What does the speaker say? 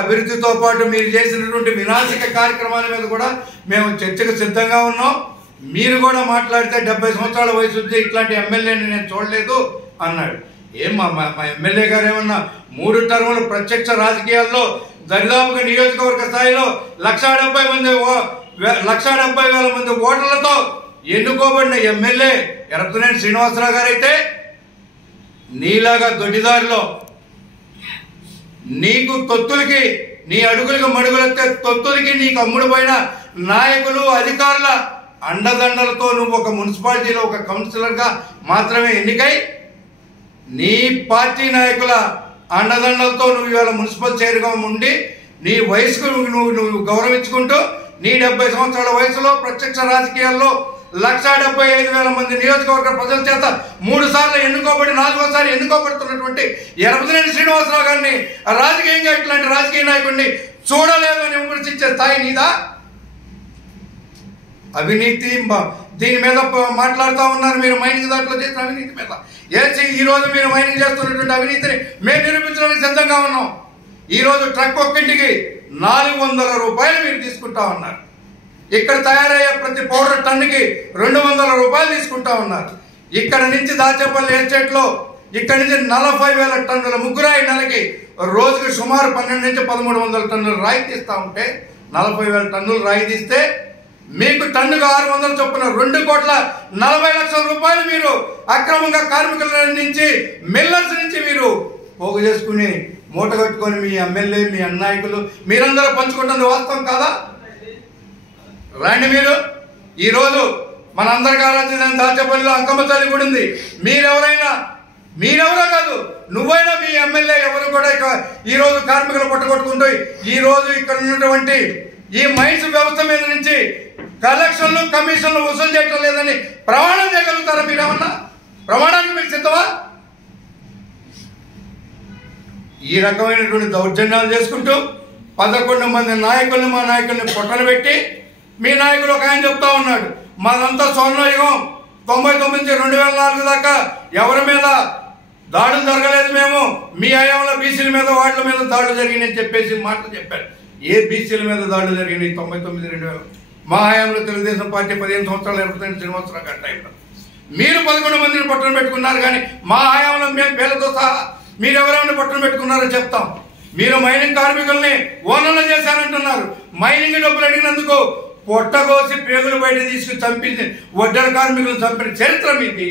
అభివృద్ధితో పాటు మీరు చేసినటువంటి వినాశక కార్యక్రమాల మీద కూడా మేము చర్చకు సిద్ధంగా ఉన్నాం. మీరు కూడా మాట్లాడితే 70 సంవత్సరాల వయసు వచ్చి ఇట్లాంటి ఎమ్మెల్యేని నేను చూడలేదు అన్నాడు. మా ఎమ్మెల్యే గారు ఏమన్నా 3 టర్ములు ప్రత్యక్ష రాజకీయాల్లో దరిదాపుగా నియోజకవర్గ స్థాయిలో 1,70,000 మంది ఓటర్లతో ఎన్నుకోబడిన ఎమ్మెల్యే ఎరపతినేని శ్రీనివాసరావు గారు అయితే నీలాగా దొడ్డిదారిలో నీకు తొత్తులకి నీ అడుగులకు మడుగులెత్తే తొత్తులకి నీకు అమ్ముడుపోయిన నాయకులు అధికారుల అండదండలతో నువ్వు ఒక మున్సిపాలిటీలో ఒక కౌన్సిలర్గా మాత్రమే ఎన్నికై నీ పార్టీ నాయకుల అండదండలతో నువ్వు ఇవాళ మున్సిపల్ చైర్గా ఉండి నీ వయసుకు నువ్వు గౌరవించుకుంటూ నీ 70 సంవత్సరాల వయసులో ప్రత్యక్ష రాజకీయాల్లో 1,75,000 మంది నియోజకవర్గ ప్రజల చేత 3 సార్లు ఎన్నుకోబడి 4వసారి ఎన్నుకోబడుతున్నటువంటి ఎరపతినేని శ్రీనివాసరావు గారిని రాజకీయంగా ఇట్లాంటి రాజకీయ నాయకుడిని చూడలేదు అని విమర్శించే స్థాయి నీదా? అవినీతి దీని మీద మాట్లాడుతూ ఉన్నారు మీరు. మైనింగ్ దాంట్లో చేసిన అవినీతి మీద ఈరోజు మీరు మైనింగ్ చేస్తున్నటువంటి అవినీతిని మేము నిరూపించడానికి సిద్ధంగా ఉన్నాం. ఈరోజు ట్రక్ ఒక్కింటికి 400 రూపాయలు మీరు తీసుకుంటా ఉన్నారు. ఇక్కడ తయారయ్యే ప్రతి పౌడర్ టన్నుకి 200 రూపాయలు తీసుకుంటా ఉన్నారు. ఇక్కడ నుంచి దాచేపల్లి ఎస్టేట్లో ఇక్కడ నుంచి 40,000 టన్నుల ముగ్గురాయి నెలకి రోజుకి సుమారు 12 నుంచి 1,300 టన్నుల రాయి తీస్తూ ఉంటే 40,000 టన్నులు రాయి తీస్తే మీకు టన్నుగా 600 చొప్పున 2,40,00,000 రూపాయలు మీరు అక్రమంగా కార్మికుల నుంచి మిల్లర్స్ నుంచి మీరు పోగు చేసుకుని మూట కట్టుకొని మీ ఎమ్మెల్యే మీ అన్నాయకులు మీరందరూ పంచుకుంటుంది వాస్తవం కాదా? రండి మీరు. ఈరోజు మనందరికీ ఆరాధ్యమైన దాచేపల్లిలో అంకమ్మ తల్లి గుడి ఉంది. మీరెవరో కాదు, నువ్వైనా మీ ఎమ్మెల్యే ఎవరు కూడా ఈరోజు కార్మికులు పట్టుకొట్టుకుంటూ ఈరోజు ఇక్కడ ఉన్నటువంటి ఈ మైన్స్ వ్యవస్థ మీద నుంచి కలెక్షన్లు కమిషన్లు వసూలు చేయటం లేదని ప్రమాణం చేయగలుగుతారా? మీరేమన్నా ప్రమాణానికి మీరు సిద్ధమా? ఈ రకమైనటువంటి దౌర్జన్యాలు చేసుకుంటూ 11 మంది నాయకుల్ని మా నాయకుల్ని పొట్టలు పెట్టి మీ నాయకుడు ఒక ఆయన చెప్తా ఉన్నాడు, మాదంతా స్వర్ణయుగం 99 నుంచి 2004 దాకా ఎవరి మీద దాడులు జరగలేదు, మేము మీ హయాంలో బీసీల మీద వాటి మీద దాడులు జరిగినాయని చెప్పేసి మాటలు చెప్పారు. ఏ బీసీల మీద దాడులు జరిగినాయి? 99, 2000 మా హయాంలో తెలుగుదేశం పార్టీ 15 సంవత్సరాలు ఎరపతినేని శ్రీనివాసరావు గారి టైంలో మీరు 11 మందిని పట్టున పెట్టుకున్నారు. కానీ మా హయాంలో మేము పేర్లతో సహా మీరు ఎవరైనా పట్టున పెట్టుకున్నారో చెప్తాం. మీరు మైనింగ్ కార్మికుల్ని ఓనర్లు చేశారంటున్నారు. మైనింగ్ డబ్బులు అడిగినందుకు పొట్టగోసి పేగులు బయట తీసుకుని చంపింది వడ్డల కార్మికులను చంపిన చరిత్ర మీది.